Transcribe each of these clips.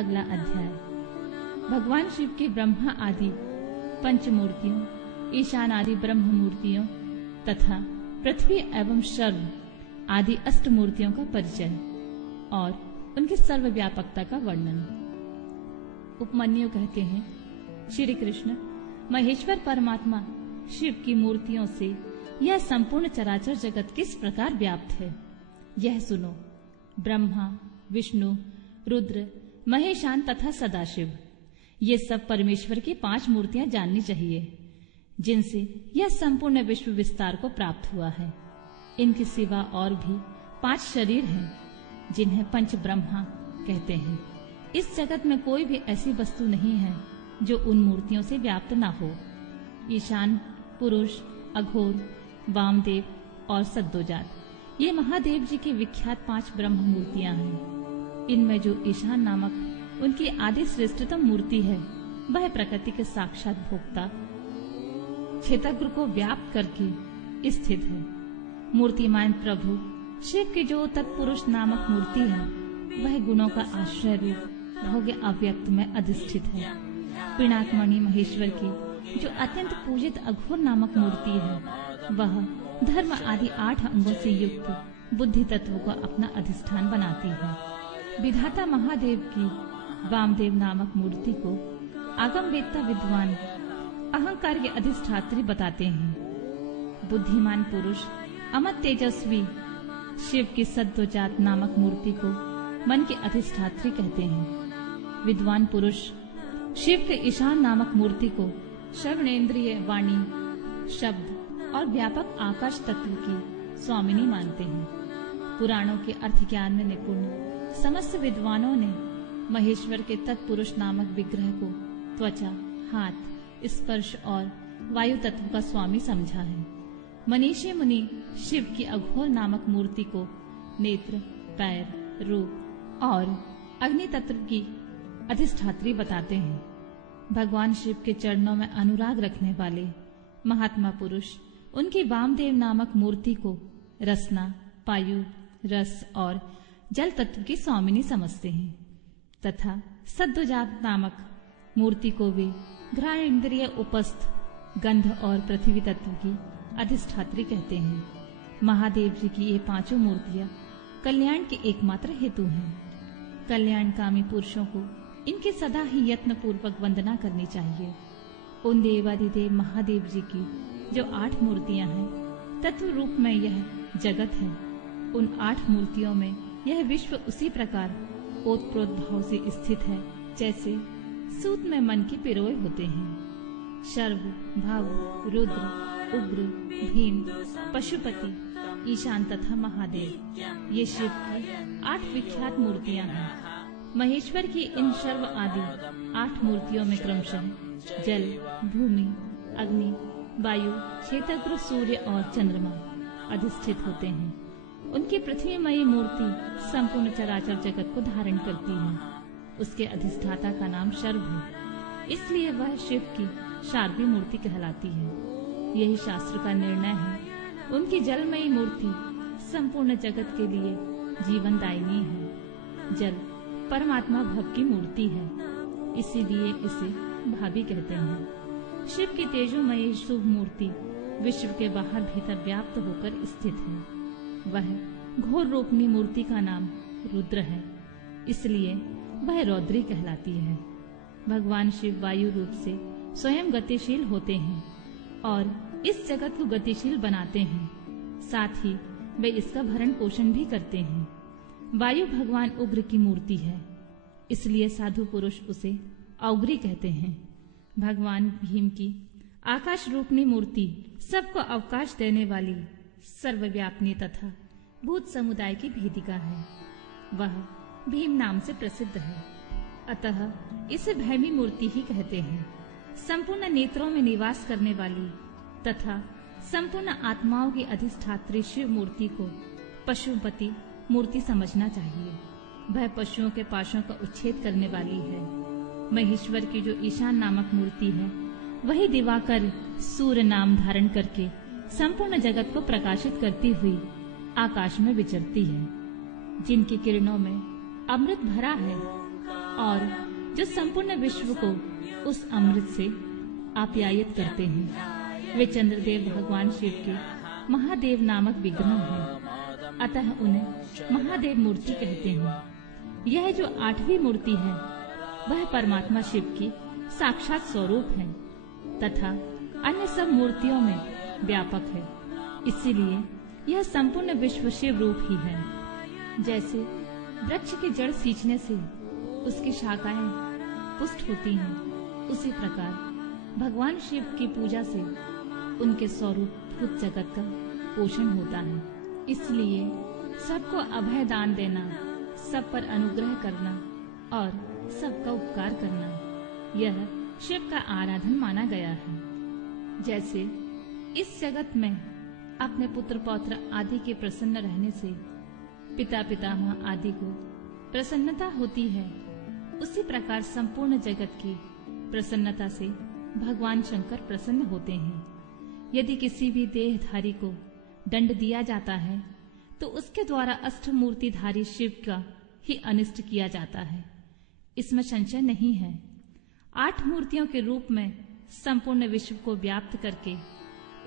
अगला अध्याय। भगवान शिव के ब्रह्मा आदि पंचमूर्तियों, ईशान आदि ब्रह्म मूर्तियों तथा पृथ्वी एवं शर्व आदि अष्ट मूर्तियों का परिचय और उनकी सर्वव्यापकता का वर्णन। उपमन्यु कहते हैं, श्री कृष्ण महेश्वर परमात्मा शिव की मूर्तियों से यह संपूर्ण चराचर जगत किस प्रकार व्याप्त है, यह सुनो। ब्रह्मा, विष्णु, रुद्र, महेशान तथा सदाशिव, ये सब परमेश्वर की 5 मूर्तियां जाननी चाहिए, जिनसे यह संपूर्ण विश्व विस्तार को प्राप्त हुआ है। इनके सिवा और भी 5 शरीर हैं, जिन्हें पंच ब्रह्मा कहते हैं। इस जगत में कोई भी ऐसी वस्तु नहीं है जो उन मूर्तियों से व्याप्त न हो। ईशान, पुरुष, अघोर, वामदेव और सद्दोजात, ये महादेव जी की विख्यात 5 ब्रह्म मूर्तियां हैं। इनमें जो ईशान नामक उनकी आदि श्रेष्ठतम मूर्ति है, वह प्रकृति के साक्षात भोक्ता क्षेत्रज्ञ को व्याप्त करके स्थित है। मूर्तिमान प्रभु शिव की जो तत्पुरुष नामक मूर्ति है, वह गुणों का आश्रय रूप भोग्य अव्यक्त में अधिष्ठित है। पिनाकमणि महेश्वर की जो अत्यंत पूजित अघोर नामक मूर्ति है, वह धर्म आदि 8 अंगों से युक्त बुद्धि तत्व को अपना अधिष्ठान बनाती है। विधाता महादेव की वामदेव नामक मूर्ति को आगम वेत्ता विद्वान अहंकार के अधिष्ठात्री बताते हैं। बुद्धिमान पुरुष अमत तेजस्वी शिव की सद्दोजात नामक मूर्ति को मन के अधिष्ठात्री कहते हैं। विद्वान पुरुष शिव के ईशान नामक मूर्ति को श्रवणेन्द्रिय वाणी, शब्द और व्यापक आकाश तत्व की स्वामिनी मानते हैं। पुराणों के अर्थ ज्ञान में निपुण समस्त विद्वानों ने महेश्वर के तत्पुरुष नामक विग्रह को त्वचा, हाथ, स्पर्श और वायु तत्व का स्वामी समझा है। मनीषी मुनि शिव की अघोर नामक मूर्ति को नेत्र, पैर, रूप और अग्नि तत्व की अधिष्ठात्री बताते हैं। भगवान शिव के चरणों में अनुराग रखने वाले महात्मा पुरुष उनकी वामदेव नामक मूर्ति को रसना, पायु, रस और जल तत्व की स्वामिनी समझते हैं तथा सद्दोजात नामक मूर्ति को वे घ्राण इंद्रिय उपस्थ गंध और पृथ्वी तत्व की अधिष्ठात्री कहते हैं। महादेव जी की ये 5 मूर्तियां कल्याण के एकमात्र हेतु हैं। कल्याणकामी पुरुषों को इनकी सदा ही यत्न पूर्वक वंदना करनी चाहिए। उन देवादिदेव महादेव जी की जो 8 मूर्तियां हैं, तत्व रूप में यह जगत है। उन 8 मूर्तियों में यह विश्व उसी प्रकार ओतप्रोत भाव से स्थित है जैसे सूत में मन की पिरोए होते हैं। शर्व, भाव, रुद्र, उग्र, भीम, पशुपति, ईशान तथा महादेव, ये शिव की 8 विख्यात मूर्तियां हैं। महेश्वर की इन शर्व आदि 8 मूर्तियों में क्रमशः जल, भूमि, अग्नि, वायु, क्षेत्रज्ञ, सूर्य और चंद्रमा अधिष्ठित होते हैं। उनकी पृथ्वीमयी मूर्ति संपूर्ण चराचर जगत को धारण करती है। उसके अधिष्ठाता का नाम शर्व है, इसलिए वह शिव की शार्वी मूर्ति कहलाती है। यही शास्त्र का निर्णय है। उनकी जलमयी मूर्ति संपूर्ण जगत के लिए जीवनदायिनी है। जल परमात्मा भव की मूर्ति है, इसीलिए इसे भाभी कहते हैं। शिव की तेजोमयी शुभ मूर्ति विश्व के बाहर भीतर व्याप्त होकर स्थित है। वह घोर रूपनी मूर्ति का नाम रुद्र है, इसलिए वह रौद्री कहलाती है। भगवान शिव वायु रूप से स्वयं गतिशील होते हैं और इस जगत को गतिशील बनाते हैं। साथ ही वे इसका भरण पोषण भी करते हैं। वायु भगवान उग्र की मूर्ति है, इसलिए साधु पुरुष उसे औग्री कहते हैं। भगवान भीम की आकाश रूपनी मूर्ति सबको अवकाश देने वाली सर्वव्यापिनी तथा भूत समुदाय की भेदिका है। वह भीम नाम से प्रसिद्ध है, अतः इसे भैमी मूर्ति ही कहते हैं। संपूर्ण नेत्रों में निवास करने वाली तथा संपूर्ण आत्माओं की अधिष्ठात्री शिव मूर्ति को पशुपति मूर्ति समझना चाहिए। वह पशुओं के पाशों का उच्छेद करने वाली है। महेश्वर की जो ईशान नामक मूर्ति है, वही दिवाकर सूर्य नाम धारण करके संपूर्ण जगत को प्रकाशित करती हुई आकाश में विचरती है, जिनकी किरणों में अमृत भरा है और जो संपूर्ण विश्व को उस अमृत से आप्यायित करते हैं। वे चंद्रदेव भगवान शिव के महादेव नामक विग्रह हैं, अतः उन्हें महादेव मूर्ति कहते हैं। यह जो 8वीं मूर्ति है वह परमात्मा शिव की साक्षात स्वरूप है तथा अन्य सब मूर्तियों में व्यापक है। इसीलिए यह संपूर्ण विश्व शिव रूप ही है। जैसे वृक्ष की जड़ सींचने से उसकी शाखाएं पुष्ट होती हैं, उसी प्रकार भगवान शिव की पूजा से उनके स्वरूप भूत जगत का पोषण होता है। इसलिए सबको अभय दान देना, सब पर अनुग्रह करना और सबका उपकार करना, यह शिव का आराधन माना गया है। जैसे इस जगत में अपने पुत्र पौत्र आदि के प्रसन्न रहने से पिता पितामह आदि को प्रसन्नता होती है, उसी प्रकार संपूर्ण जगत की प्रसन्नता से भगवान शंकर प्रसन्न होते हैं। यदि किसी भी देहधारी को दंड दिया जाता है तो उसके द्वारा अष्टमूर्तिधारी शिव का ही अनिष्ट किया जाता है, इसमें संशय नहीं है। 8 मूर्तियों के रूप में संपूर्ण विश्व को व्याप्त करके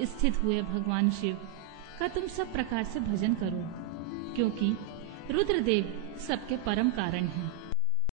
स्थित हुए भगवान शिव का तुम सब प्रकार से भजन करो, क्योंकि रुद्रदेव सबके परम कारण हैं।